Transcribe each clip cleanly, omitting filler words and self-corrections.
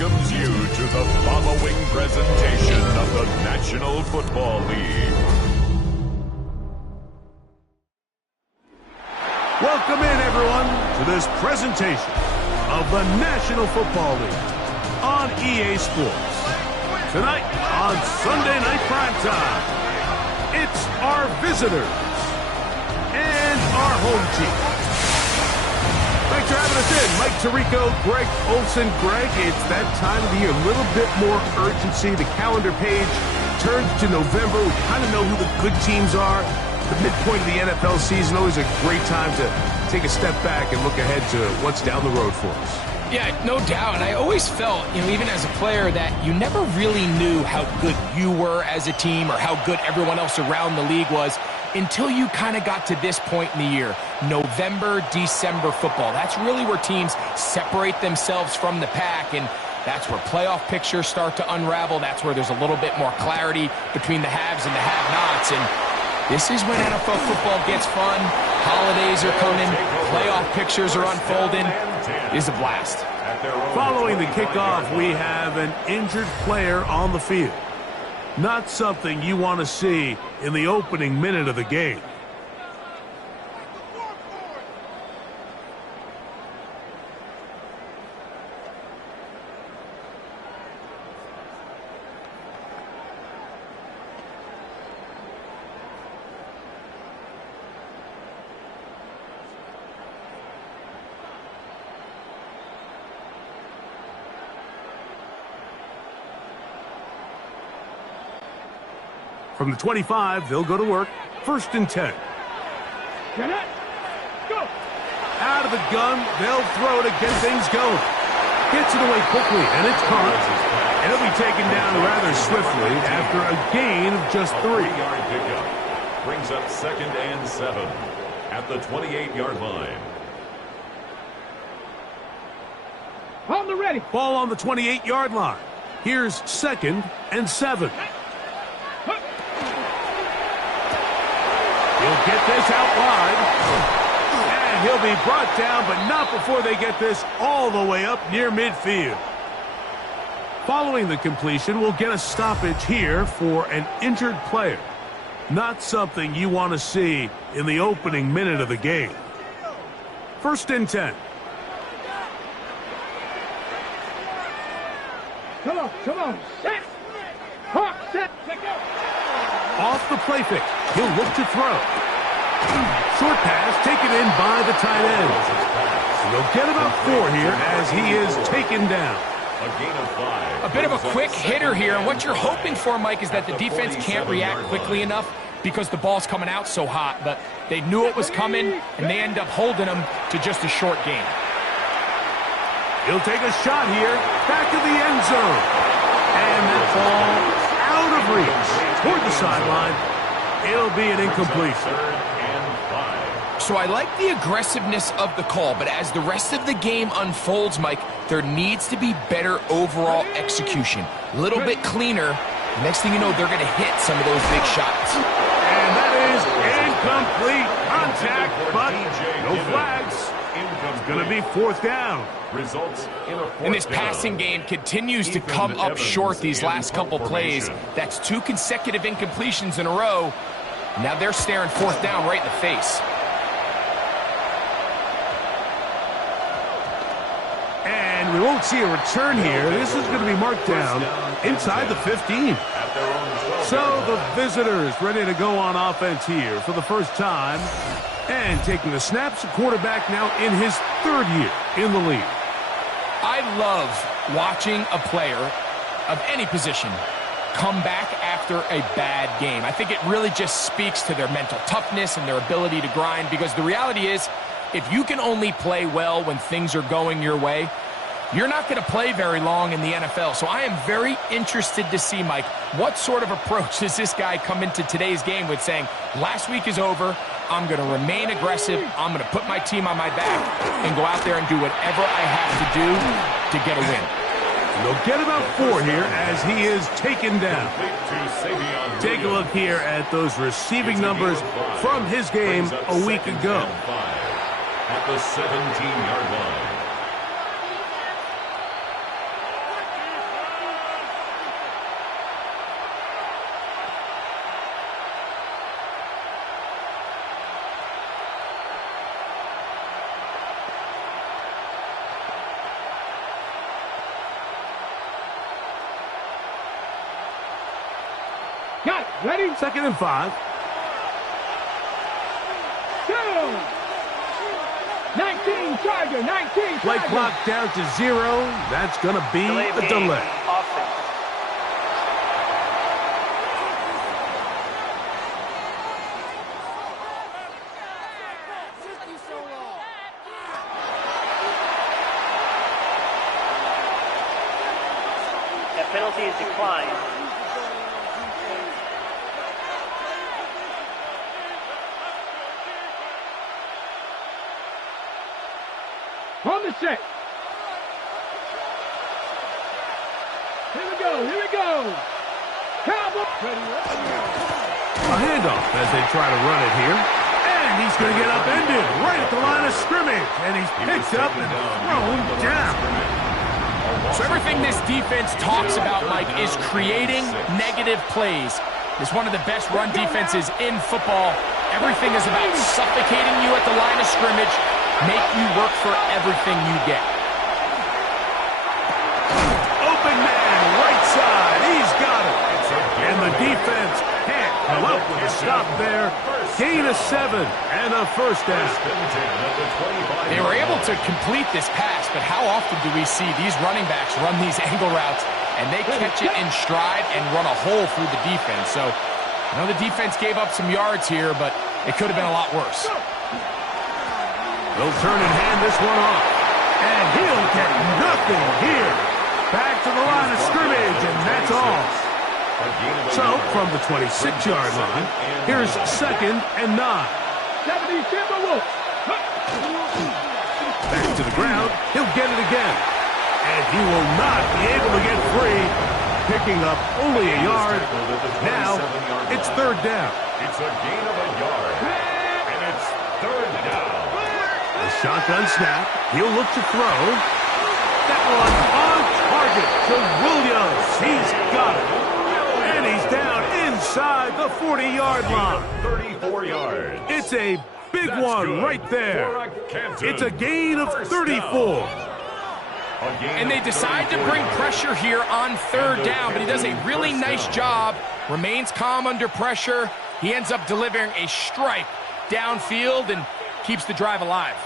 welcomes you to the following presentation of the National Football League. Welcome in, everyone, to this presentation of the National Football League on EA Sports. Tonight on Sunday Night Primetime, it's our visitors and our home team. Thanks for having us in. Mike Tirico, Greg Olson. Greg, it's that time of the year. A little bit more urgency. The calendar page turns to November. We kind of know who the good teams are. The midpoint of the NFL season, always a great time to take a step back and look ahead to what's down the road for us. Yeah, no doubt. And I always felt, even as a player, that you never really knew how good you were as a team or how good everyone else around the league was until you kind of got to this point in the year. November, December football. That's really where teams separate themselves from the pack, and that's where playoff pictures start to unravel. That's where there's a little bit more clarity between the haves and the have-nots. And this is when NFL football gets fun. Holidays are coming. Playoff pictures are unfolding. It is a blast. Following the kickoff, we have an injured player on the field. Not something you want to see in the opening minute of the game. From the 25, they'll go to work. 1st and 10. Go. Out of the gun, they'll throw to get things going. Gets it away quickly, and it's caught. And it'll be taken down rather swiftly after a gain of just 3. 3-yard pickup. Brings up 2nd and 7 at the 28-yard line. On the ready. Ball on the 28-yard line. Here's 2nd and 7. He'll get this out wide, and he'll be brought down, but not before they get this all the way up near midfield. Following the completion, we'll get a stoppage here for an injured player. Not something you want to see in the opening minute of the game. 1st and 10. Come on. Set. Hawk, set. Go. Off the play fake. He'll look to throw. Short pass taken in by the tight end. And they'll get about 4 here as he is taken down. A gain of 5. A bit of a quick hitter here, and what you're hoping for, Mike, is that the defense can't react quickly enough because the ball's coming out so hot. But they knew it was coming, and they end up holding him to just a short gain. He'll take a shot here. Back to the end zone. And that ball out of reach. Toward the sideline. It'll be an incompletion. So I like the aggressiveness of the call, but as the rest of the game unfolds, Mike, there needs to be better overall execution. A little bit cleaner. Next thing you know, they're going to hit some of those big shots. And that is incomplete contact, but no flags. It's going to be 4th down. Results in a 4th And this down. passing game continues to come up short these last couple plays. That's 2 consecutive incompletions in a row. Now they're staring 4th down right in the face. And we won't see a return here. This is going to be marked down inside the 15. So the visitors ready to go on offense here for the first time. And taking the snaps, the quarterback now in his 3rd year in the league. I love watching a player of any position come back after a bad game. I think it really just speaks to their mental toughness and their ability to grind, because the reality is, if you can only play well when things are going your way, you're not going to play very long in the NFL. So I am very interested to see, Mike, what sort of approach does this guy come into today's game with, saying, last week is over, I'm going to remain aggressive, I'm going to put my team on my back and go out there and do whatever I have to do to get a win. They'll get about 4 here as he is taken down. Take a look here at those receiving numbers from his game a week ago. At the 17-yard line. Got it. Ready? 2nd and 5. Go. 19 Charger. 19 Play Charger. clock down to 0. That's going to be a delay. Offense. That penalty is declined. On the set. Here we go. Here we go. Cowboy. Ready. A handoff as they try to run it here. And he's going to get upended right at the line of scrimmage. And he's picked up and thrown down. So everything this defense talks about, Mike, is creating negative plays. It's one of the best run defenses in football. Everything is about suffocating you at the line of scrimmage, make you work for everything you get. Open man, right side. He's got it. And the defense can't come up with a stop there. Gain of 7 and a first down. They were able to complete this pass, but how often do we see these running backs run these angle routes and they catch it in stride and run a hole through the defense? So I know the defense gave up some yards here, but it could have been a lot worse. They'll turn and hand this one off. And he'll get nothing here. Back to the line of scrimmage, and that's all. So, from the 26-yard line, here's 2nd and 9. 70 Timberwolves. Back to the ground. He'll get it again. And he will not be able to get free, picking up only a yard. Now, it's 3rd down. It's a gain of a yard. And it's 3rd down. A shotgun snap. He'll look to throw. That one on target to Williams. He's got it. And he's down inside the 40-yard line. 34 yards. It's a big one right there. It's a gain of 34. And they decide to bring pressure here on 3rd down, but he does a really nice job. Remains calm under pressure. He ends up delivering a strike downfield and keeps the drive alive.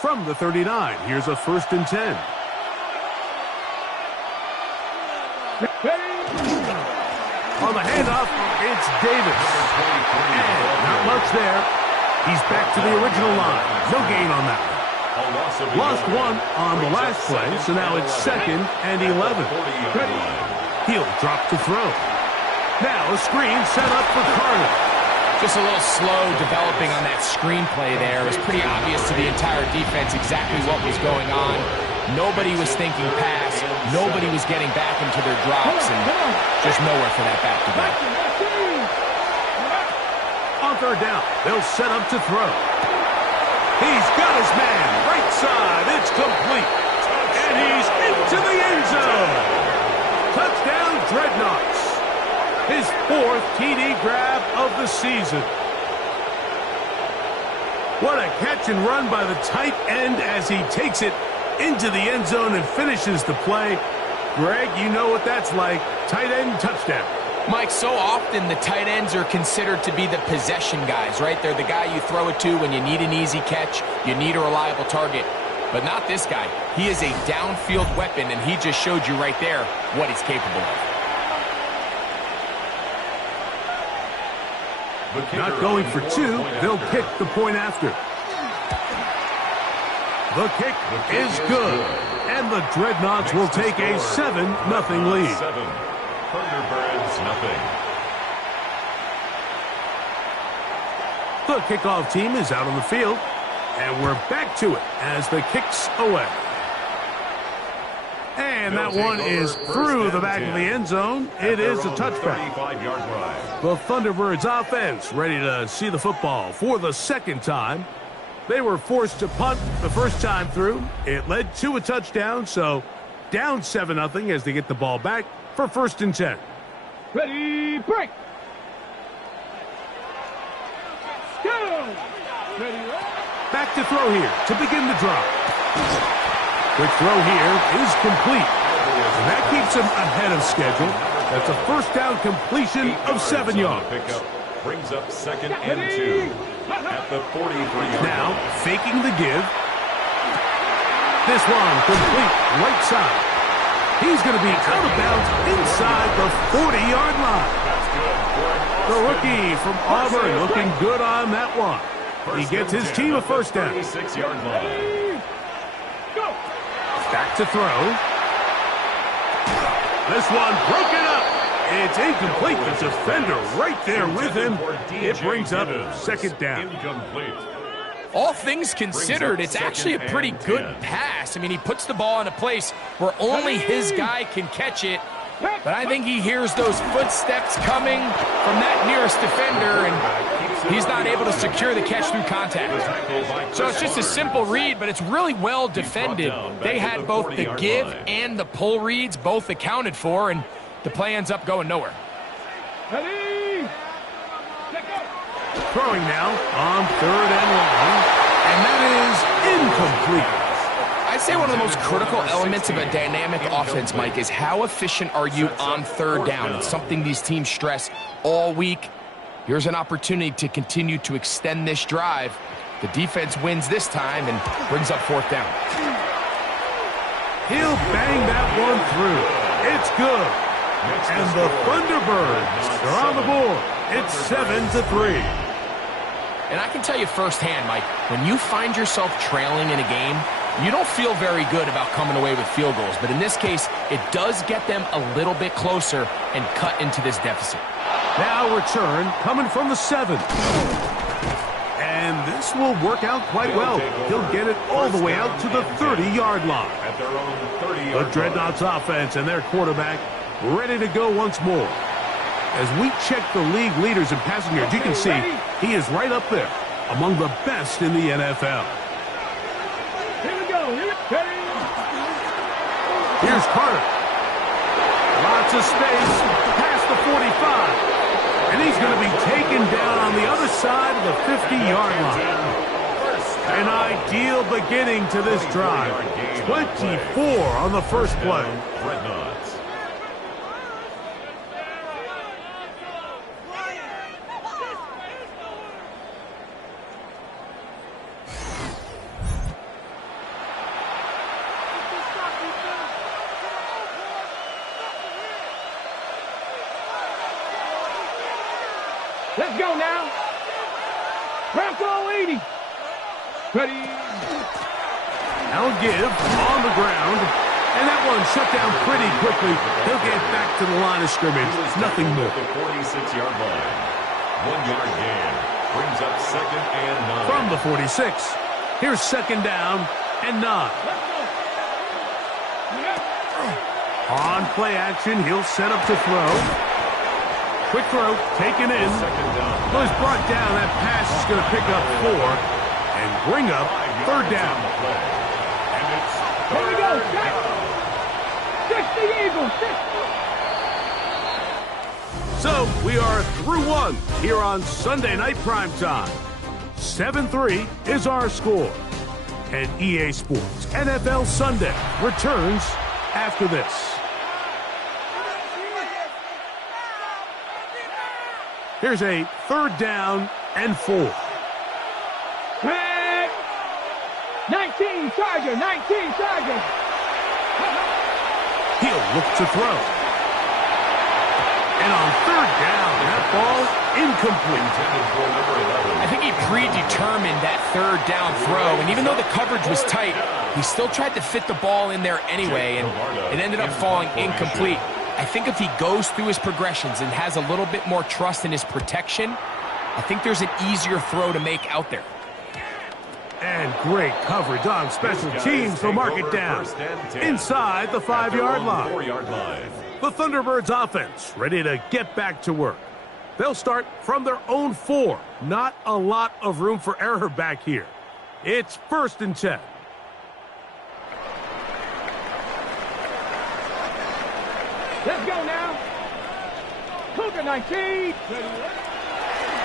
From the 39, here's a 1st and 10. On the handoff, it's Davis. And not much there. He's back to the original line. No gain on that one. Lost 1 on the last play, so now it's 2nd and 11. He'll drop to throw. Now a screen set up for Carter. Just a little slow developing on that screenplay there. It was pretty obvious to the entire defense exactly what was going on. Nobody was thinking pass. Nobody was getting back into their drops, and just nowhere for that back to go. On 3rd down, they'll set up to throw. He's got his man. Right side, it's complete. And he's into the end zone. Touchdown, Dreadnoughts. His 4th TD grab of the season. What a catch and run by the tight end as he takes it into the end zone and finishes the play. Greg, you know what that's like. Tight end touchdown. Mike, so often the tight ends are considered to be the possession guys, right? They're the guy you throw it to when you need an easy catch, you need a reliable target. But not this guy. He is a downfield weapon, and he just showed you right there what he's capable of. Not going for 2. They'll kick the point after. The kick is good. And the Dreadnoughts will take a 7-0 lead. 7. Thunderbirds, nothing. The kickoff team is out on the field. And we're back to it as the kick's away. And that one is through the back of the end zone. It is a touchback. The Thunderbirds offense ready to see the football for the 2nd time. They were forced to punt the first time through. It led to a touchdown, so down 7-0 as they get the ball back for 1st and 10. Ready, break. Go. Ready, back to throw here to begin the drive. Quick throw here is complete. And that keeps him ahead of schedule. That's a first down completion of 7 yards. Brings up 2nd and 2 at the 43-yard line. Now, faking the give. This one complete right side. He's going to be out of bounds inside the 40-yard line. The rookie from Auburn looking good on that one. He gets his team a first down. 36-yard line. Back to throw. This one broken up. It's incomplete. The defender right there with him. It brings up 2nd down. All things considered, it's actually a pretty good pass. I mean, he puts the ball in a place where only his guy can catch it. But I think he hears those footsteps coming from that nearest defender, and he's not able to secure the catch through contact. So it's just a simple read, but it's really well defended. They had both the give and the pull reads both accounted for, and the play ends up going nowhere. Throwing now on 3rd and long, and that is incomplete. I'd say one of the most critical elements of a dynamic offense, Mike, is how efficient are you on 3rd down. It's something these teams stress all week. Here's an opportunity to continue to extend this drive. The defense wins this time and brings up 4th down. He'll bang that one through. It's good. And the Thunderbirds are on the board. It's 7-3. And I can tell you firsthand, Mike, when you find yourself trailing in a game, you don't feel very good about coming away with field goals. But in this case, it does get them a little bit closer and cut into this deficit. Now return coming from the 7. And this will work out quite well. He'll get it all the way out to the 30-yard line. The Dreadnoughts offense and their quarterback ready to go once more. As we check the league leaders in passing yards, you can see he is right up there among the best in the NFL. Here we go. Here's Carter. Lots of space past the 45. And he's going to be taken down on the other side of the 50-yard line. An ideal beginning to this drive. 24 on the first play. Let's go now. Bronco 80. Ready. Now give on the ground. And that one shut down pretty quickly. He'll get back to the line of scrimmage. Nothing more. The 46-yard line. 1-yard gain. Brings up 2nd and 9. From the 46. Here's 2nd down and 9. On play action, he'll set up to throw. Quick throw, taken in. Was brought down. That pass is going to pick up 4 and bring up 3rd down. Here we go. 60 Eagles. So we are through 1 here on Sunday Night Primetime. 7-3 is our score. And EA Sports NFL Sunday returns after this. Here's a 3rd down and 4. 19 Charger, 19 Charger. He'll look to throw. And on 3rd down, that ball incomplete. I think he predetermined that 3rd down throw, and even though the coverage was tight, he still tried to fit the ball in there anyway, and it ended up falling incomplete. I think if he goes through his progressions and has a little bit more trust in his protection, I think there's an easier throw to make out there. And great coverage on special teams to mark it down. Inside the 5-yard line. The Thunderbirds offense ready to get back to work. They'll start from their own 4. Not a lot of room for error back here. It's 1st and 10. Let's go now. Cougar 19.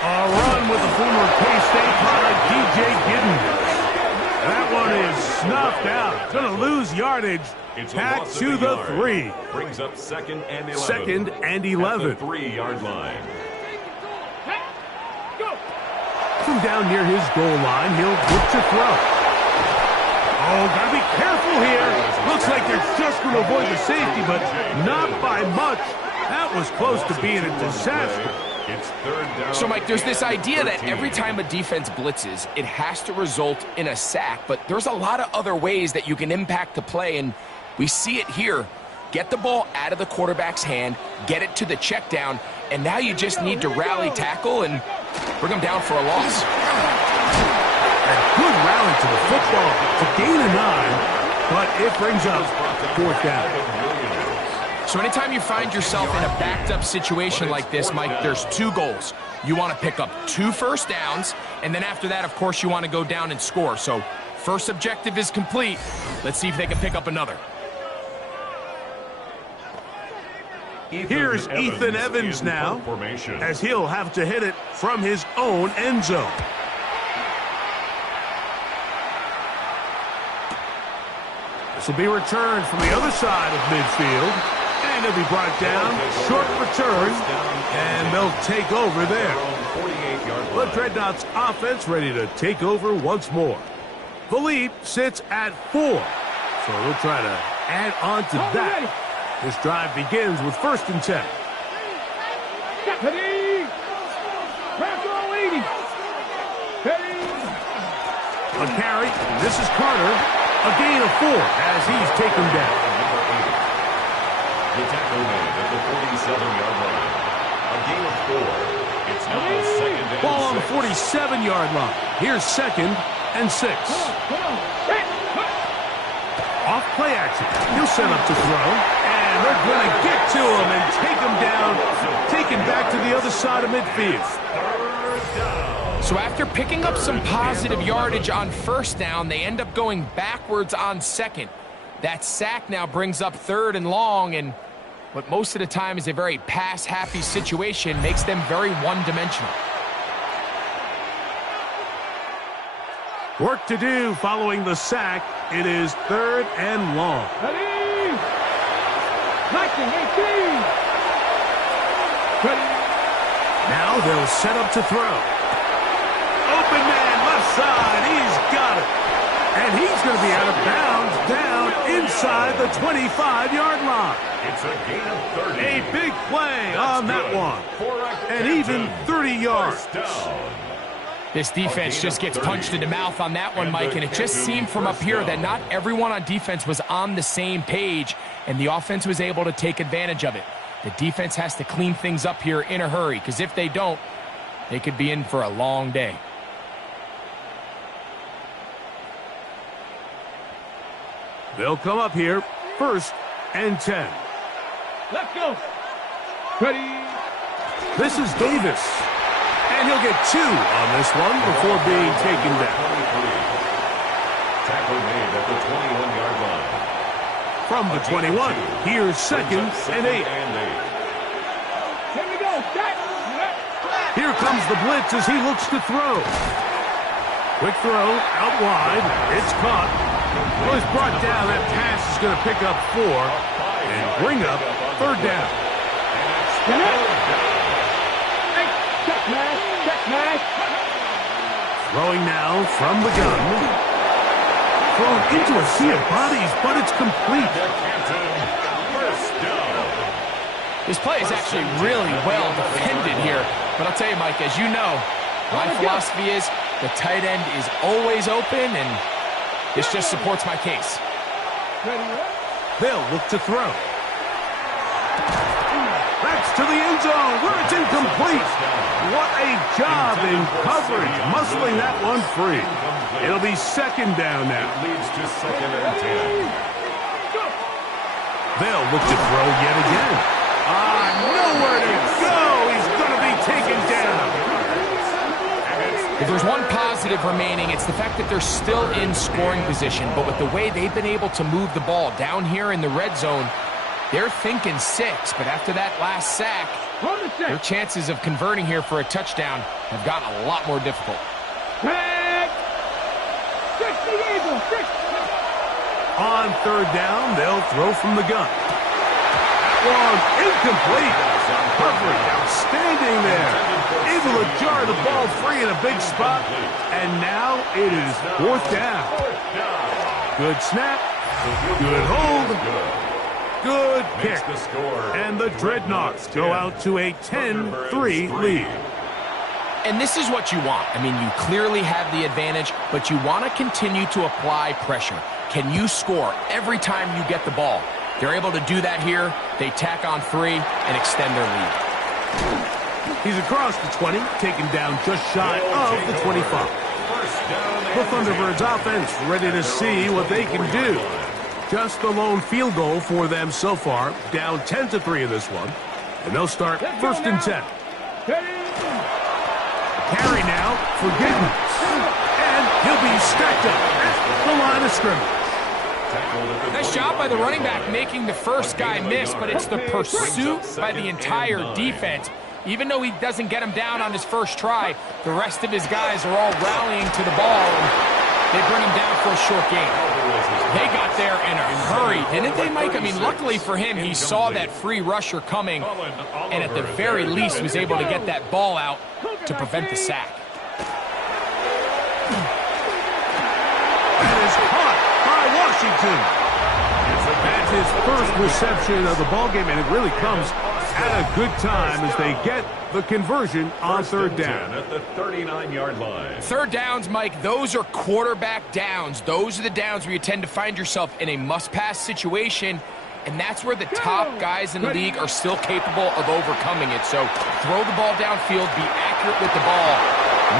A run with the former K-State product, DJ Giddens. That one is snuffed out. Gonna lose yardage. Back to the 3. Brings up second and 11. Second and 11. At the 3-yard line. From down near his goal line, he'll look to throw. Oh, gotta be careful here. Looks like they're just going to avoid the safety, but not by much. That was close to being a disaster. It's third down. So, Mike, there's this idea that every time a defense blitzes, it has to result in a sack, but there's a lot of other ways that you can impact the play, and we see it here. Get the ball out of the quarterback's hand, get it to the check down, and now you just need to rally tackle and bring them down for a loss. A good rally to the football to gain a 9, but it brings up 4th down. So anytime you find yourself in a backed-up situation like this, Mike, there's 2 goals. You want to pick up 2 first downs, and then after that, of course, you want to go down and score. So first objective is complete. Let's see if they can pick up another. Here's Ethan Evans now, as he'll have to hit it from his own end zone. This will be returned from the other side of midfield, and he'll be brought down, short return, and they'll take over there. The Dreadnoughts offense ready to take over once more. Philippe sits at 4, so we'll try to add on to that. This drive begins with 1st and 10. Ready. Pass all 80. Ready. A carry. This is Carter. A gain of 4 as he's taken down. The tackle made at the 47-yard line. A gain of 4. It's now second and 6. Ball on the 47-yard line. Here's 2nd and 6. Come on. Off play action. He'll set up to throw. And they're going to get to him and take him down. Taken back to the other side of midfield. So after picking up some positive yardage on 1st down, they end up going backwards on 2nd. That sack now brings up 3rd and long, and what most of the time is a very pass-happy situation makes them very one-dimensional. Work to do following the sack. It is 3rd and long. Ready. 19, 18. Ready. Now they'll set up to throw. Open man, left side. He's got it. And he's going to be out of bounds down inside the 25-yard line. It's a gain of 30. A big play on that one. And even 30 yards. This defense just gets punched in the mouth on that one, Mike, and it just seemed from up here that not everyone on defense was on the same page, and the offense was able to take advantage of it. The defense has to clean things up here in a hurry, because if they don't, they could be in for a long day. They'll come up here, 1st and 10. Let's go. Ready. This is Davis. And he'll get 2 on this one before being taken down. Tackle made at the 21-yard line. From the 21, here's 2nd and 8. Here we go. Here comes the blitz as he looks to throw. Quick throw, out wide. It's caught. Well, he's brought down. That pass is going to pick up 4 and bring up 3rd down. Throwing now from the gun. Thrown into a sea of bodies, but it's complete. This play is actually really well defended here. But I'll tell you, Mike, as you know, my philosophy is the tight end is always open, and this just supports my case. They'll look to throw. That's to the end zone where it's incomplete. What a job in coverage, muscling that one free. It'll be 2nd down now. Leads to 2nd and 10. They'll look to throw yet again. Nowhere to go. He's going to be taken down. If there's one positive remaining, it's the fact that they're still in scoring position. But with the way they've been able to move the ball down here in the red zone, they're thinking 6. But after that last sack, their chances of converting here for a touchdown have gotten a lot more difficult. On third down, they'll throw from the gun. One incomplete. Coverage outstanding there. Able to jar the ball free in a big spot. And now it is fourth down. Good snap. Good hold. Good kick. And the Dreadnoughts go out to a 10-3 lead. And this is what you want. I mean, you clearly have the advantage, but you want to continue to apply pressure. Can you score every time you get the ball? They're able to do that here. They tack on 3 and extend their lead. He's across the 20, taken down just shy of the 25. The Thunderbirds offense ready to see what they can do. Just the lone field goal for them so far, down 10-3 in this one. And they'll start first and 10. Carry now for Giddens. And he'll be stacked up at the line of scrimmage. Nice job by the running back making the first guy miss, but it's the pursuit by the entire defense. Even though he doesn't get him down on his first try, the rest of his guys are all rallying to the ball, and they bring him down for a short gain. They got there in a hurry, didn't they, Mike? I mean, luckily for him, he saw that free rusher coming, and at the very least was able to get that ball out to prevent the sack. That is caught by Washington. That's his first reception of the ballgame, and it really comes at a good time as they get the conversion on third down. At the 39-yard line. Third downs, Mike, those are quarterback downs. Those are the downs where you tend to find yourself in a must-pass situation, and that's where the top guys in the league are still capable of overcoming it. So throw the ball downfield, be accurate with the ball.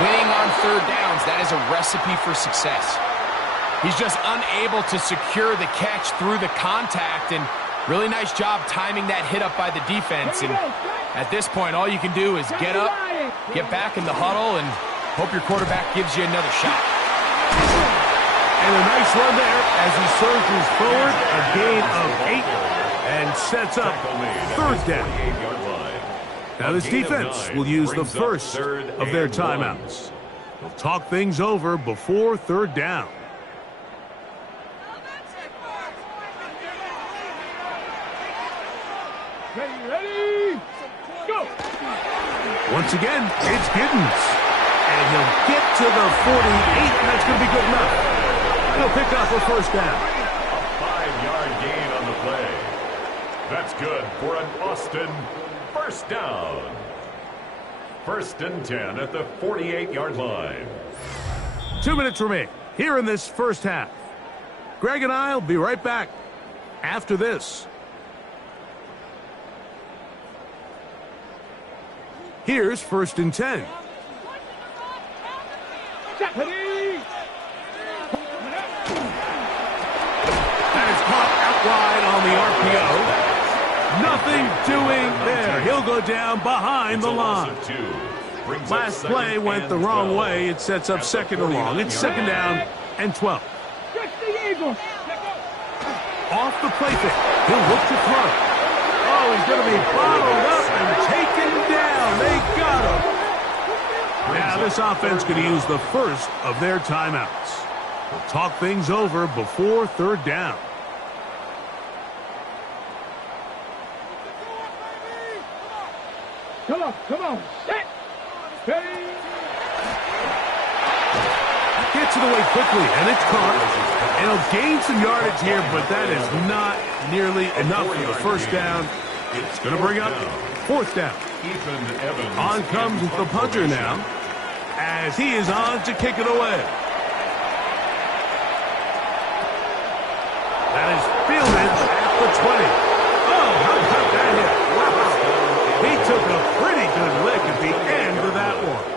Winning on third downs, that is a recipe for success. He's just unable to secure the catch through the contact, and really nice job timing that hit up by the defense. And at this point, all you can do is get up, get back in the huddle, and hope your quarterback gives you another shot. And a nice run there as he surges forward, a gain of 8, and sets up third down. Now this defense will use the first of their timeouts. They'll talk things over before third down. Ready, go! Once again, it's Giddens. And he'll get to the 48, and that's going to be good enough. He'll pick up a first down. A 5-yard gain on the play. That's good for an Austin first down. First and 10 at the 48-yard line. 2 minutes remain here in this first half. Greg and I will be right back after this. Here's first and 10. That is caught out wide on the RPO. Nothing doing there. He'll go down behind the line. Last play went the wrong way. It sets up second and long. It's second down and 12. Off the play fake. He'll look to throw. Oh, he's going to be bottled up and taken down. They got him. Now this offense going to use the first of their timeouts. We'll talk things over before third down. Come on, set! Ready! Gets it away quickly, and it's caught. And he'll gain some yardage here, but that is not nearly enough for the first down. It's going to bring up fourth down. On comes the punter now, as he is on to kick it away. That is fielded at the 20. Oh, how about that hit? Wow. He took a pretty good lick at the end of that one.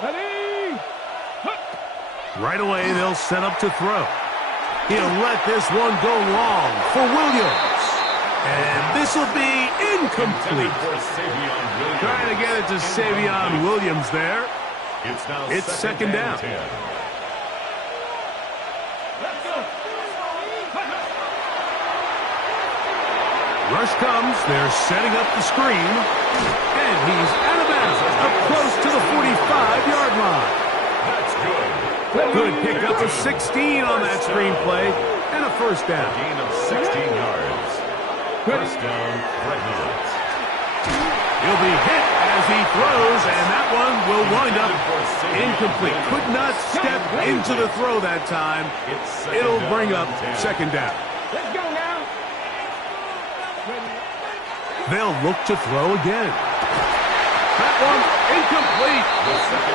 Ready! Right away, they'll set up to throw. He'll let this one go long for Williams. And this will be incomplete. Trying to get it to Savion Williams there. It's second down. Rush comes. They're setting up the screen. And he's out of bounds, up close to the 45-yard line. That's good. Good pick up of 16 on that screenplay, and a first down. Gain of 16 yards. First down, Dreadnought. He'll be hit as he throws, and that one will wind up incomplete. Could not step into the throw that time. It'll bring up second down. Let's go now. They'll look to throw again. That one incomplete.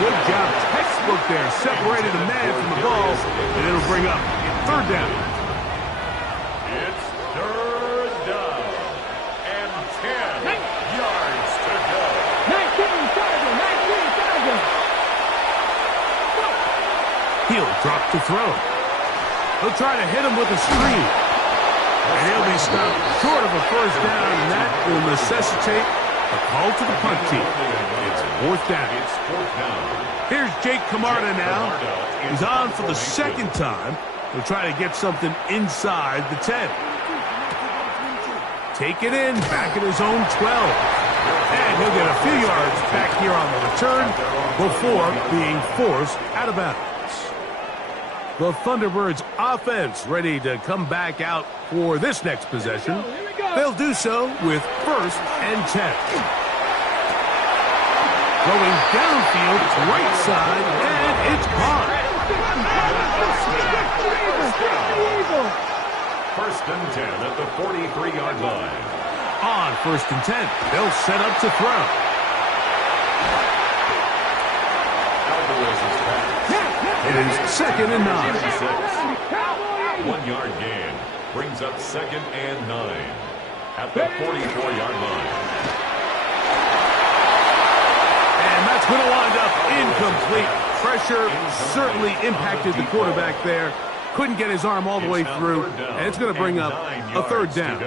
Good job. Textbook there. Separated the man from the ball, and it'll bring up third down. It's third down and 10 yards to go. 19 Tiger. He'll drop to throw. He'll try to hit him with a screen. And he'll be stopped short of a first down, and that will necessitate a call to the punt team. It's fourth down. Here's Jake Camarda now. He's on for the second time. He'll try to get something inside the 10. Take it in, back at his own 12. And he'll get a few yards back here on the return before being forced out of bounds. The Thunderbirds offense ready to come back out for this next possession. They'll do so with first and 10. Going downfield, right side, and it's caught. First and 10 at the 43-yard line. On first and 10, they'll set up to throw. Alvarez's pass. It is second and 9. 1 yard gain brings up second and 9 at the 44-yard line. And that's going to wind up incomplete. Pressure certainly impacted the quarterback there. Couldn't get his arm all the way through, and it's going to bring up a third down.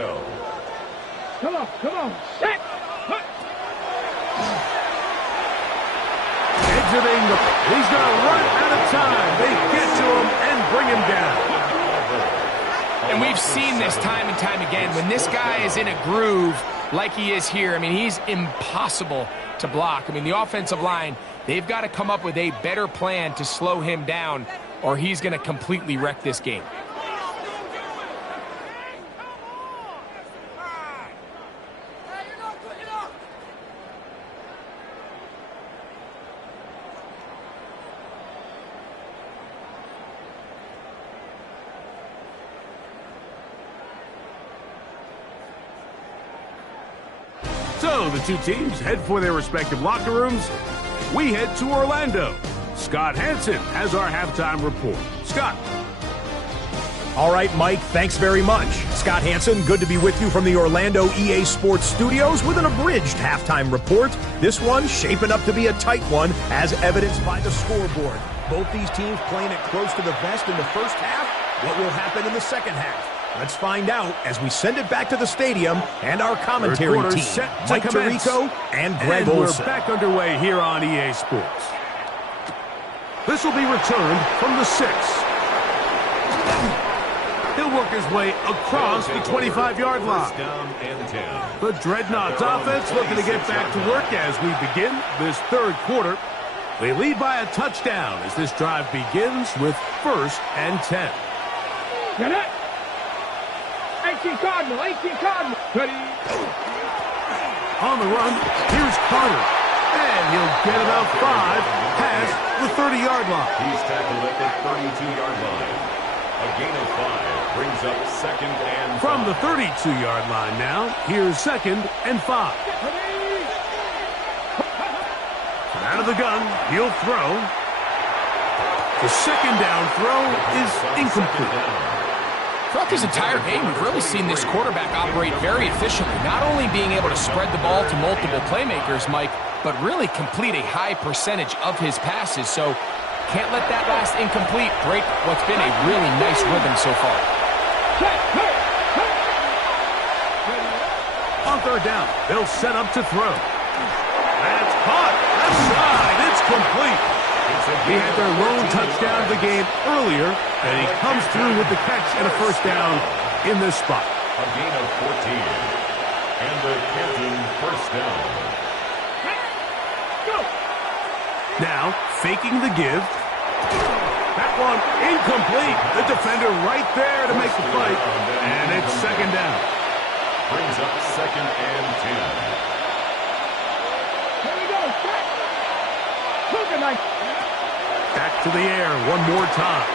Come on. Set. Exiting, he's going to run out of time. They get to him and bring him down. And we've seen this time and time again. When this guy is in a groove like he is here, I mean, he's impossible to block. I mean, the offensive line, they've got to come up with a better plan to slow him down, or he's going to completely wreck this game. So the two teams head for their respective locker rooms. We head to Orlando. Scott Hansen has our halftime report. Scott. All right, Mike, thanks very much. Scott Hansen, good to be with you from the Orlando EA Sports Studios with an abridged halftime report. This one shaping up to be a tight one, as evidenced by the scoreboard. Both these teams playing it close to the vest in the first half. What will happen in the second half? Let's find out as we send it back to the stadium and our commentary team, Mike Tirico and Greg Olson. We're back underway here on EA Sports. This will be returned from the 6. He'll work his way across the 25-yard line. The Dreadnoughts offense looking to get back to work as we begin this third quarter. They lead by a touchdown as this drive begins with first and 10. Get it. 18 Cardinal. Ready. On the run, here's Carter. And he'll get about 5 past the 30-yard line. He's tackled at the 32-yard line. A gain of 5 brings up second and 5. From the 32-yard line now, here's second and 5. Out of the gun, he'll throw. The second down throw is incomplete. Throughout this entire game, we've really seen this quarterback operate very efficiently, not only being able to spread the ball to multiple playmakers, Mike, but really complete a high percentage of his passes. So Can't let that last incomplete break what's been a really nice rhythm so far. On third down, they'll set up to throw. That's caught. Left side. It's complete. He had their lone touchdown of the game earlier, and he comes through with the catch and a first down in this spot. A gain of 14. And the Canton first down. Now, faking the give. That one incomplete. The defender right there to make the fight. And it's second down. Brings up second and 10. Here we go. Back to the air one more time.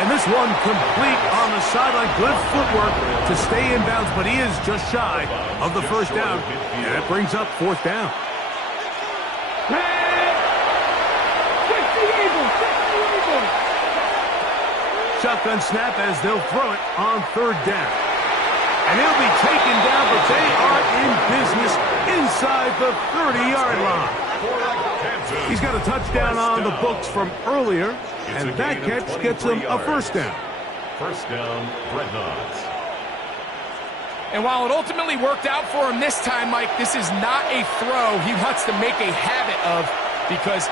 And this one complete on the sideline. Good footwork to stay in bounds, but he is just shy of the first down. And that brings up fourth down. Shotgun snap as they'll throw it on third down. And he'll be taken down, but they are in business inside the 30-yard line. He's got a touchdown on the books from earlier, and that catch gets him a first down. First down, Dreadnoughts. And while it ultimately worked out for him this time, Mike, this is not a throw he wants to make a habit of, because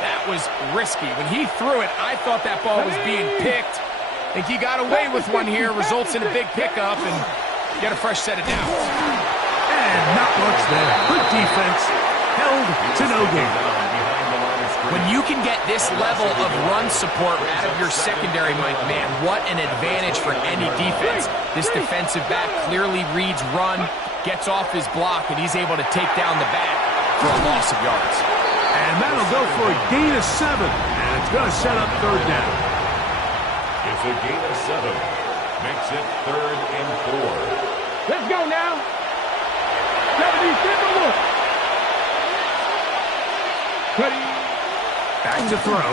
that was risky. When he threw it, I thought that ball was being picked. I think he got away with one here, results in a big pickup, and get a fresh set of downs. And not much there. Good defense, held to no gain. When you can get this level of run support out of your secondary, Mike, man, what an advantage for any defense. This defensive back clearly reads run, gets off his block, and he's able to take down the back for a loss of yards. And that'll go for a gain of 7, and it's going to set up third down. It's a gain of 7. Makes it third and 4. Let's go now. 70, look. Ready. Back to throw.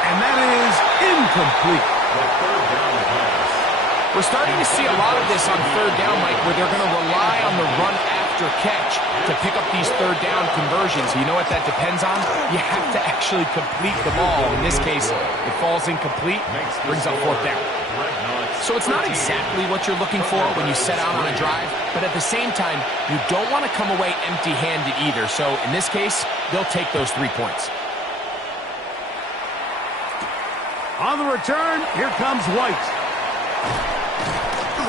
And that is incomplete. The third down pass. We're starting to see a lot of this on third down, Mike, where they're going to rely on the run after catch to pick up these third down conversions. You know what that depends on? You have to actually complete the ball. In this case, it falls incomplete, brings up fourth down. So it's not exactly what you're looking for when you set out on a drive, but at the same time, you don't want to come away empty-handed either. So in this case, they'll take those 3 points. On the return, here comes White.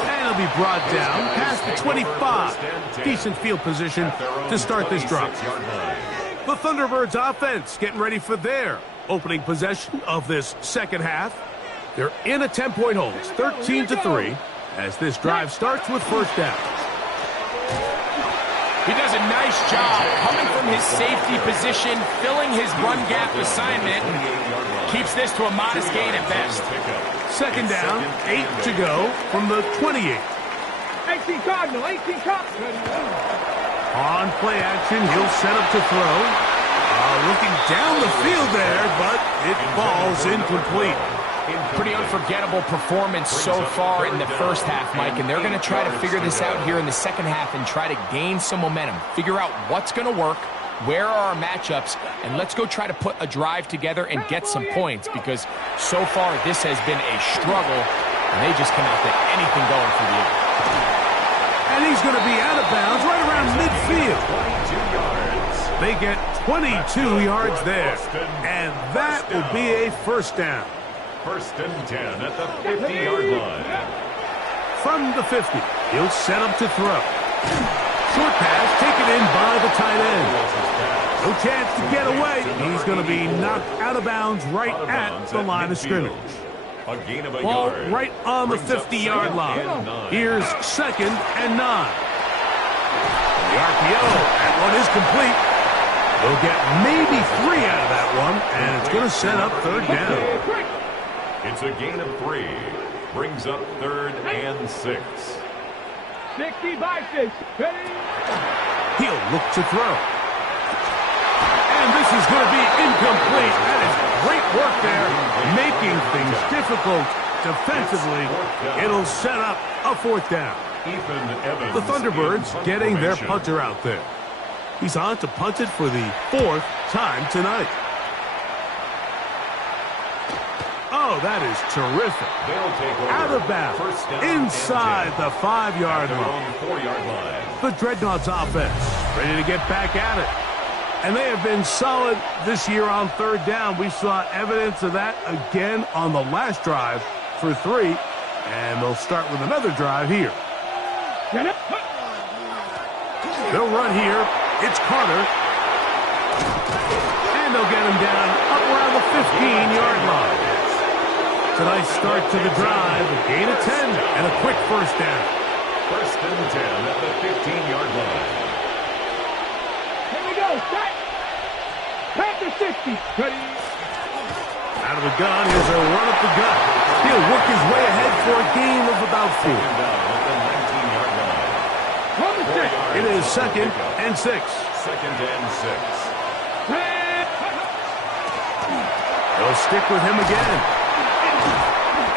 And he'll be brought down past the 25. Decent field position to start this drive. The Thunderbirds offense getting ready for their opening possession of this second half. They're in a 10-point hole. It's 13-3 as this drive starts with first down. He does a nice job coming from his safety position, filling his run gap assignment, and keeps this to a modest gain at best. Second down, 8 to go from the 28. 18 Cardinal, 18 Cardinal. On play action, he'll set up to throw. Looking down the field there, but it falls incomplete. Pretty unforgettable performance so far in the first half, Mike, and they're going to try to figure this out here in the second half and try to gain some momentum, figure out what's going to work, where are our matchups, and let's go try to put a drive together and get some points, because so far this has been a struggle, and they just cannot get anything going for the year. And he's going to be out of bounds right around midfield. They get 22 yards there, and that will be a first down. First and 10 at the 50-yard line. From the 50, he'll set up to throw. Short pass taken in by the tight end. No chance to get away. He's going to be knocked out of bounds right at the line of scrimmage. A gain of a Ball yard. right on the 50-yard line. Here's second and 9. The RPO, that one is complete. They'll get maybe 3 out of that one, and it's going to set up third down. It's a gain of 3. Brings up third and 6. 60 by 6. Ready? He'll look to throw. And this is going to be incomplete. That is great work there, making things difficult defensively. It'll set up a fourth down. The Thunderbirds getting their punter out there. He's on to punt it for the 4th time tonight. Oh, that is terrific. They'll take over. Out of bounds. First down Inside the 5-yard They're line. on the 4-yard line. The Dreadnoughts offense ready to get back at it. And they have been solid this year on third down. We saw evidence of that again on the last drive for 3. And they'll start with another drive here. They'll run here. It's Carter. And they'll get him down up around the 15-yard line. It's a nice start to the drive. A gain of 10 and a quick first down. First and 10 at the 15-yard line. Here we go. Set. Panther 60. Ready. Out of the gun, here's a run up the gut. He'll work his way ahead for a gain of about 4. Down at the 19-yard line. It is second and 6. Second and 6. They'll stick with him again.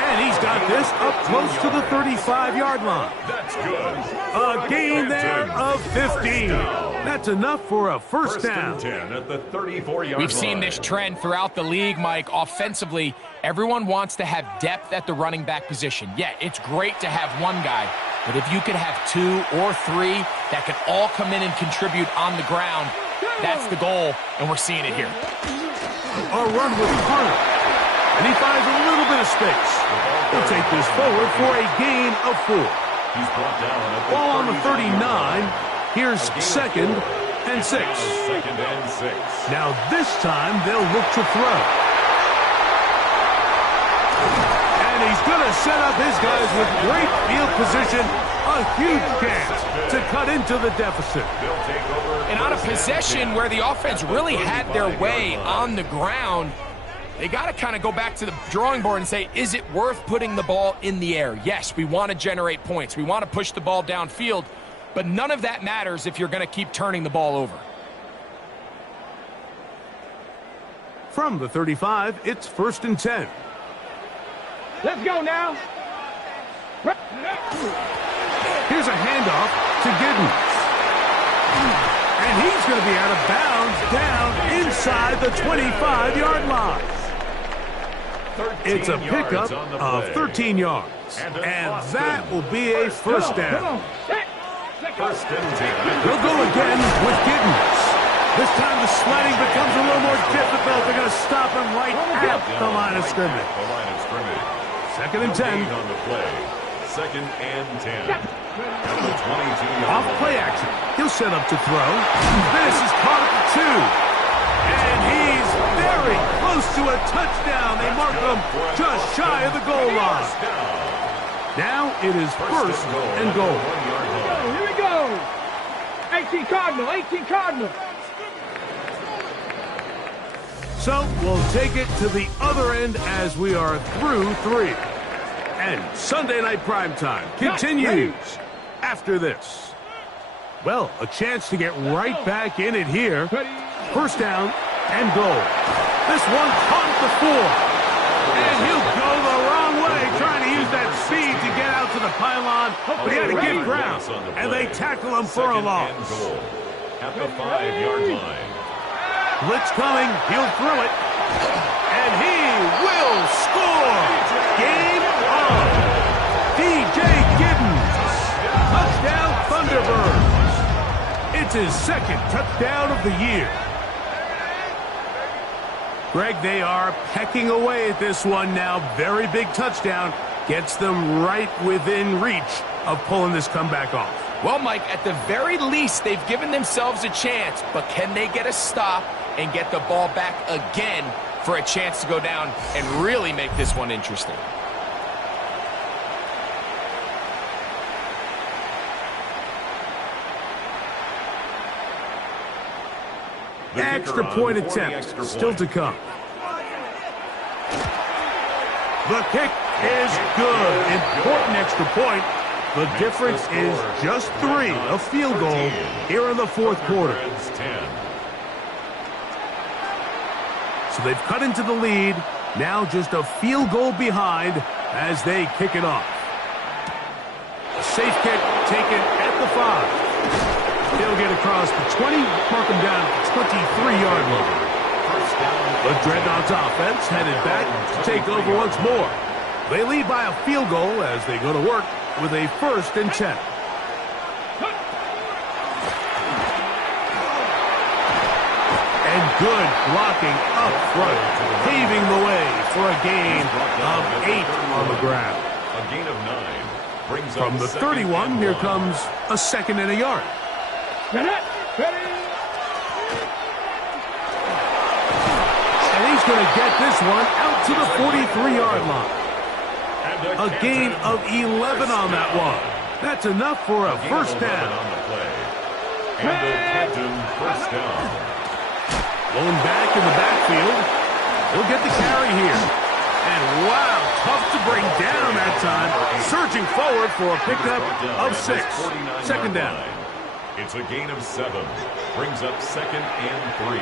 And he's got this up close to the 35-yard line. That's good. A gain there of 15. That's enough for a first down. First and 10 at the 34-yard line. We've seen this trend throughout the league, Mike. Offensively, everyone wants to have depth at the running back position. Yeah, it's great to have one guy, but if you could have 2 or 3 that can all come in and contribute on the ground, that's the goal, and we're seeing it here. A run with Carter. And he finds a little bit of space. He'll take this forward for a gain of 4. He's brought down at the Ball on the 39. Here's second and 6. Second and 6. Now this time they'll look to throw. And he's going to set up his guys with great field position. A huge chance to cut into the deficit. And on a possession where the offense really had their way on the ground, they got to kind of go back to the drawing board and say, is it worth putting the ball in the air? Yes, we want to generate points. We want to push the ball downfield. But none of that matters if you're going to keep turning the ball over. From the 35, it's first and 10. Let's go now. Here's a handoff to Giddens. And he's going to be out of bounds down inside the 25-yard line. It's a pickup of 13 yards. And that will be a first down. First and 10. He'll go again with Giddens. This time the sliding becomes a little more difficult. They're going to stop him right at the line of scrimmage. The line of scrimmage. Second and 10. On the play. Second and 10. At the 22-yard Off line. play action. He'll set up to throw. This is caught at the 2. And he's very close to a touchdown. They mark him just shy of the goal line. Now it is first and goal. Here we go. 18 Cardinal, 18 Cardinal. So we'll take it to the other end as we are through 3. And Sunday Night Primetime continues after this. Well, a chance to get right back in it here. First down and goal. This one caught at the 4. And he'll go the wrong way, trying to use that speed to get out to the pylon. But he had to get ground, and they tackle him for a loss. At the 5-yard line. Blitz coming. He'll throw it. And he will score. Game on. DJ Giddens. Touchdown Thunderbirds. It's his second touchdown of the year. Greg, they are pecking away at this one now. Very big touchdown. Gets them right within reach of pulling this comeback off. Well, Mike, at the very least, they've given themselves a chance, but can they get a stop and get the ball back again for a chance to go down and really make this one interesting? Extra point attempt still to come. The kick is good. Important extra point. The difference is just 3, a field goal here in the fourth quarter. So they've cut into the lead. Now just a field goal behind as they kick it off. A safe kick taken at the 5. He'll get across the 20, mark him down at the 23-yard line. The Dreadnoughts offense headed back to take over once more. They lead by a field goal as they go to work with a 1st and 10. And good blocking up front, paving the way for a gain of 8 on the ground. A gain of 9 brings From up the 2nd 31, and here 1. comes a 2nd and a yard. And he's going to get this one out to the 43-yard line. A gain of 11 on that one. That's enough for a first down. On the play. And the Canton first down. Blown back in the backfield. He'll get the carry here. And wow, tough to bring down that time. Surging forward for a pickup of 6. 2nd down. It's a gain of 7. Brings up 2nd and 3.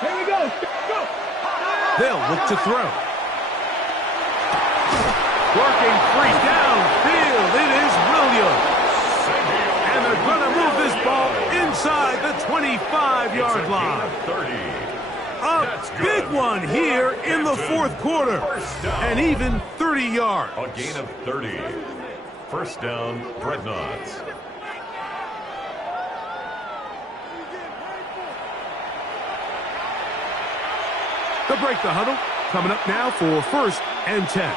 Here we go. Go. They'll look to throw. Working free downfield. It is Williams. And they're going to move this ball inside the 25-yard line. 30. A big one here in the 4th quarter. And even 30 yards. A gain of 30. First down, Dreadnoughts. They'll break the huddle. Coming up now for 1st and 10.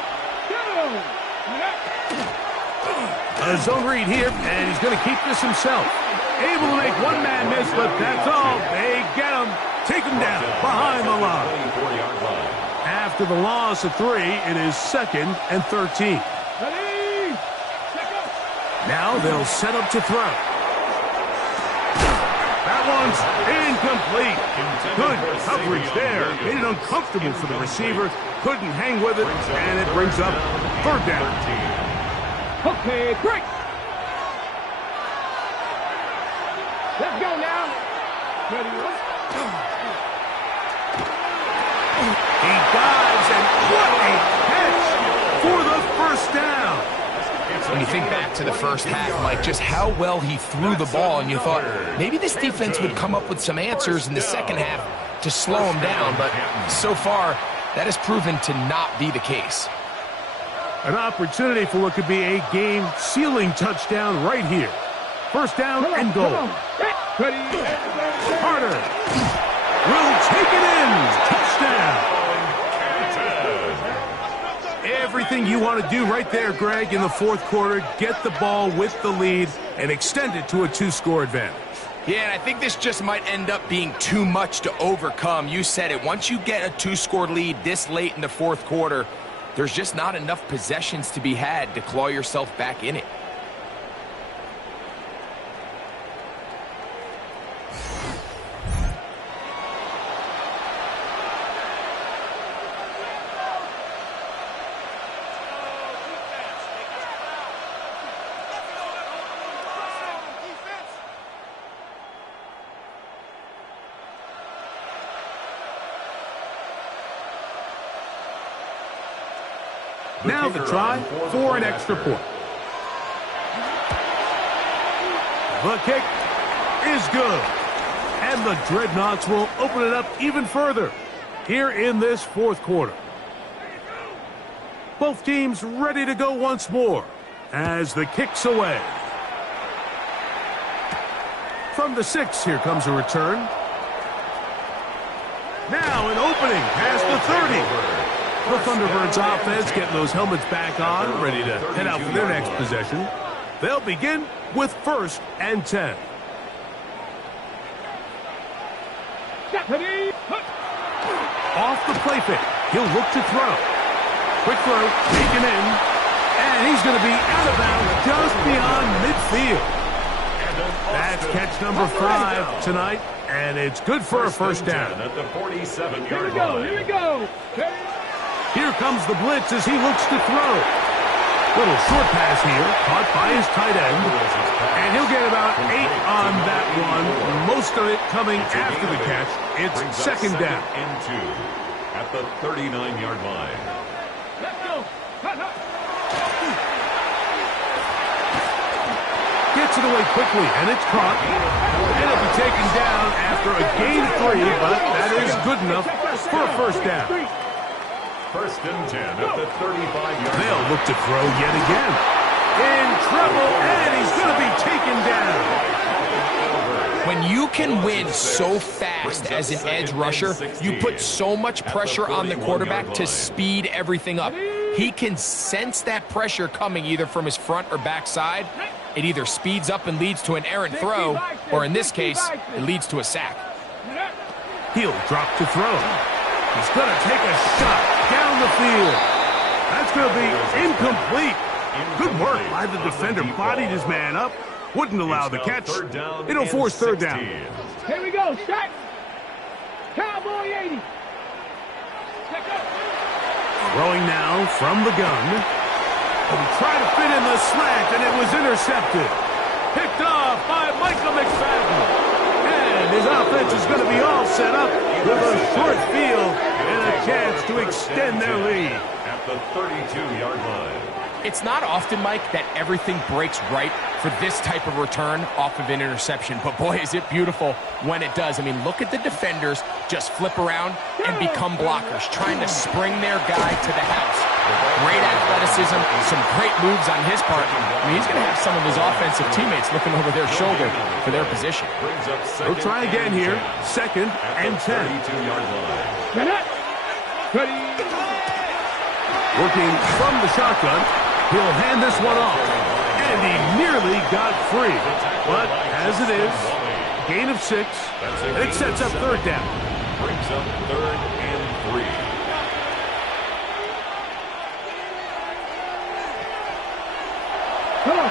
A zone read here, and he's going to keep this himself. Able to make one man miss, but that's all. They get him. Take him down behind the line. After the loss of 3, it is 2nd and 13. Now they'll set up to throw. That one's incomplete. Good coverage there. Made it uncomfortable for the receiver. Couldn't hang with it, and it brings up 3rd down. Okay, great. Let's go now. Ready? He dives, and what a catch for the first down. When you think back to the first half, Mike, just how well he threw the ball, and you thought maybe this defense would come up with some answers in the second half to slow him down, but so far, that has proven to not be the case. An opportunity for what could be a game-sealing touchdown right here. First down and goal. Carter will take it in. Touchdown. Everything you want to do right there, Greg, in the 4th quarter. Get the ball with the lead and extend it to a 2-score advantage. Yeah, and I think this just might end up being too much to overcome. You said it. Once you get a 2-score lead this late in the 4th quarter, there's just not enough possessions to be had to claw yourself back in it. Now the try for an extra point. The kick is good. And the Dreadnoughts will open it up even further here in this 4th quarter. Both teams ready to go once more as the kick's away. From the 6, here comes a return. Now an opening past the 30. The Thunderbirds offense getting those helmets back on, ready to head out for their next possession. They'll begin with 1st and 10. Off the play fake. He'll look to throw. Quick throw, taken in. And he's going to be out of bounds just beyond midfield. That's catch number 5 tonight, and it's good for a first down. At the 47-yard Here we go. Here we go. Here comes the blitz as he looks to throw. Little short pass here, caught by his tight end. And he'll get about 8 on that one. Most of it coming after the catch. It's 2nd down. And 2 at the 39-yard line. Let's go. Gets it away quickly, and it's caught. And it'll be taken down after a gain of 3, but that is good enough for a first down. First and 10 at the 35-yard line. They'll look to throw yet again. In trouble, and he's going to be taken down. When you can win so fast as an edge rusher, you put so much pressure on the quarterback to speed everything up. He can sense that pressure coming either from his front or back side. It either speeds up and leads to an errant throw, or in this case, it leads to a sack. He'll drop to throw. He's going to take a shot down the field. That's going to be incomplete. Good work by the defender. Bodied his man up. Wouldn't allow the catch. It'll force third down. Here we go, set. Cowboy 80. Throwing now from the gun. He tried to fit in the slant, and it was intercepted. Picked off by Michael McFadden. And his offense is going to be all set up with a short field and a chance to extend their lead. At the 32-yard line. It's not often, Mike, that everything breaks right for this type of return off of an interception. But, boy, is it beautiful when it does. I mean, look at the defenders just flip around and become blockers, trying to spring their guy to the house. Great athleticism, some great moves on his part. I mean, he's going to have some of his offensive teammates looking over their shoulder for their position. We'll try again here. Second and 10. 32-yard line. Working from the shotgun. He'll hand this one off. And he nearly got free. But as it is, gain of 6. And it sets up third down. Brings up 3rd and 3. Come on.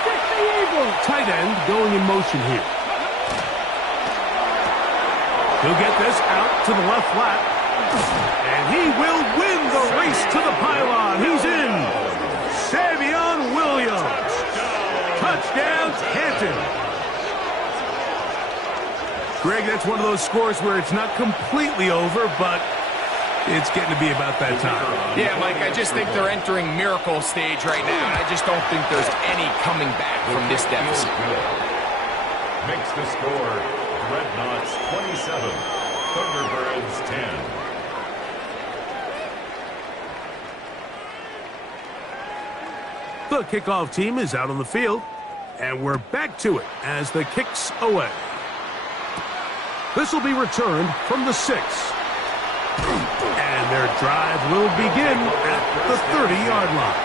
Fix the eagle. Tight end going in motion here. He'll get this out to the left flat. And he will win the race to the pylon. He's in. Savion Williams. Touchdown, Canton. Greg, that's one of those scores where it's not completely over, but it's getting to be about that time. Yeah, Mike, I just think they're entering miracle stage right now, and I just don't think there's any coming back from this deficit. Makes the score Dreadnoughts 27, Thunderbirds 10. The kickoff team is out on the field, and we're back to it as the kick's away. This will be returned from the 6. And their drive will begin at the 30-yard line.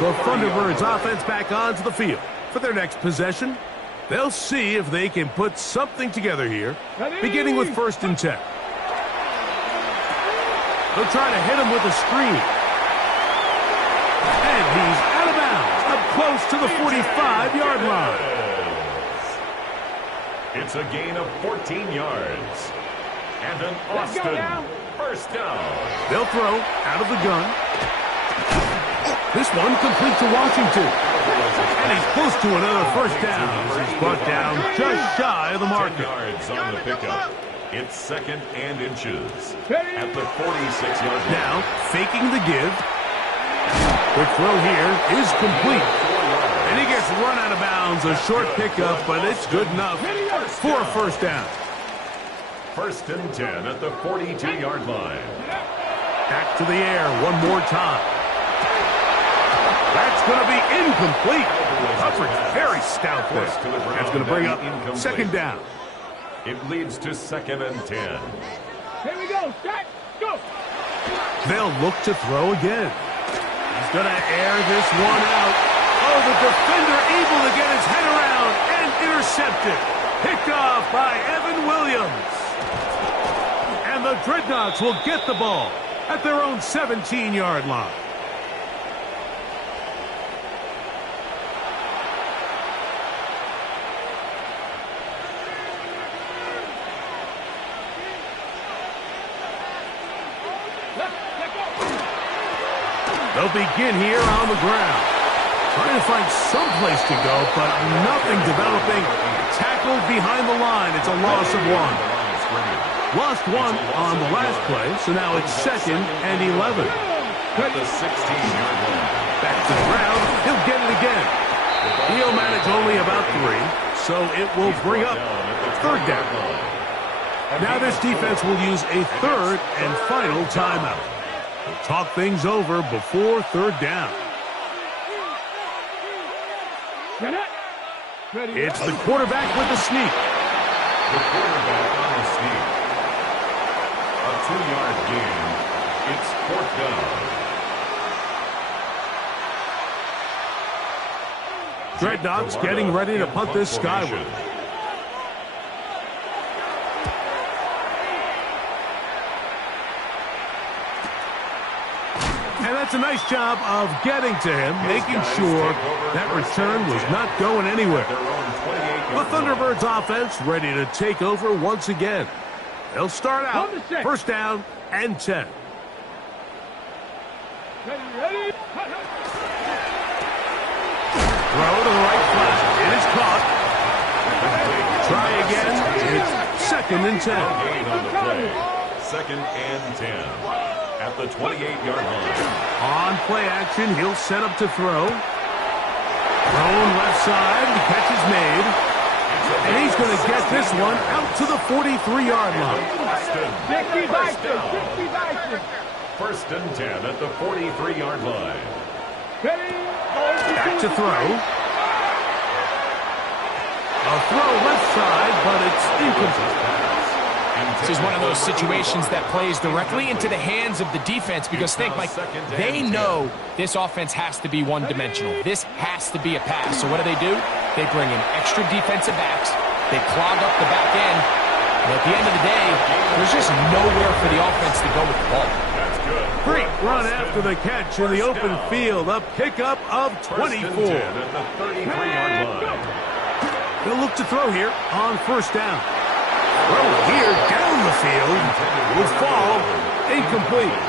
The Thunderbirds offense back onto the field for their next possession. They'll see if they can put something together here, beginning with 1st and 10. They'll try to hit him with a screen. And he's out of bounds, up close to the 45-yard line. It's a gain of 14 yards. And an Austin first down. They'll throw out of the gun. This one complete to Washington. And he's close to another first down. He's brought down just shy of the marker. 10 yards on the pickup. It's 2nd and inches. At the 46-yard line. Now, faking the give. Quick throw here is complete. And he gets run out of bounds. A short pickup, but it's good enough for a first down. 1st and 10 at the 42-yard line. Back to the air one more time. That's going to be incomplete. Coverage very stout there. That's going to bring up second down. It leads to 2nd and 10. Here we go, set, go. They'll look to throw again. He's going to air this one out. Oh, the defender able to get his head around and intercepted. Picked off by Evan Williams. And the Dreadnoughts will get the ball at their own 17-yard line. They'll begin here on the ground. Trying to find some place to go, but nothing developing. Tackled behind the line. It's a loss of 1. Lost 1 on the last play, so now it's 2nd and 11. At the 16-yard line. Back to the ground. needs only about 3, so it will bring up third down. Now this defense will use a third and final timeout. We'll talk things over before third down. It's the quarterback with the sneak. The quarterback on a sneak. A 2-yard gain. It's 4th down. Dreadnoughts getting ready to punt this skyward. And that's a nice job of getting to him, making sure that return was not going anywhere. The Thunderbirds offense ready to take over once again. They'll start out first down and 10. Ready. Throw to the right flat. It is caught. Try again. It's 2nd and 10. Gain on the play. 2nd and 10. At the 28-yard line. On play action, he'll set up to throw. Thrown left side. The catch is made. And he's going to get this one out to the 43-yard line. First and 10 at the 43-yard line. Back to throw. A throw left side, but it's incomplete. This is one of those situations that plays directly into the hands of the defense because think, Mike, they know this offense has to be one-dimensional. This has to be a pass. So what do? They bring in extra defensive backs. They clog up the back end. And at the end of the day, there's just nowhere for the offense to go with the ball. Great run after the catch in the open field. A pickup of 24. At the 33-yard line. He'll look to throw here on first down. Throw here down the field will fall incomplete.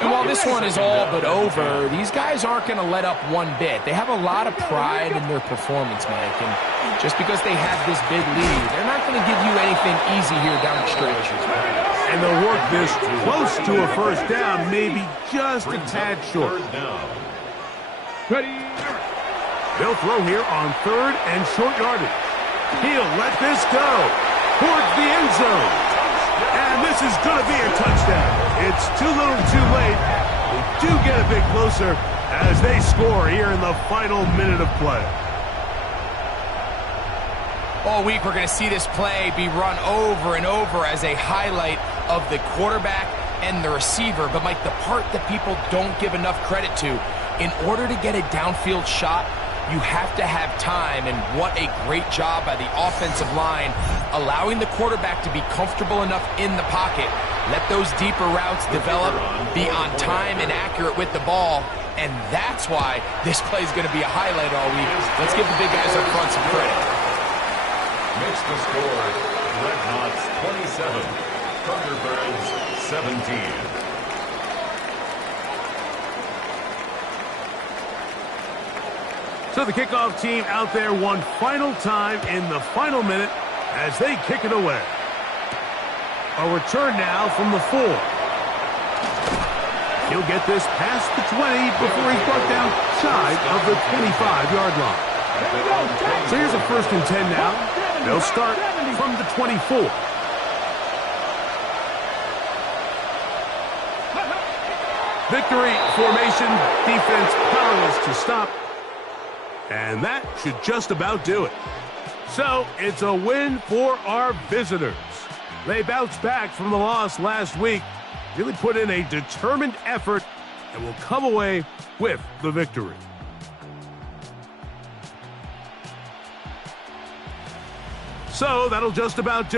And while this one is all but over, these guys aren't going to let up one bit. They have a lot of pride in their performance, Mike. And just because they have this big lead, they're not going to give you anything easy here down the stretch. And they'll work this close to a first down, maybe just a tad short. Ready. They'll throw here on third and short yardage. He'll let this go towards the end zone. And this is going to be a touchdown. It's too little too late. They do get a bit closer as they score here in the final minute of play. All week we're going to see this play be run over and over as a highlight of the quarterback and the receiver. But, Mike, the part that people don't give enough credit to, in order to get a downfield shot, you have to have time, and what a great job by the offensive line, allowing the quarterback to be comfortable enough in the pocket, let those deeper routes develop, be on time and accurate with the ball, and that's why this play is going to be a highlight all week. Let's give the big guys up front some credit. Makes the score, Dreadnoughts 27, Thunderbirds 17. So the kickoff team out there one final time in the final minute as they kick it away. A return now from the 4. He'll get this past the 20 before he's brought down side of the 25-yard line. So here's a first and 10 now. They'll start from the 24. Victory formation, defense powerless to stop. And that should just about do it. So it's a win for our visitors. They bounced back from the loss last week, really put in a determined effort, and will come away with the victory. So that'll just about do it.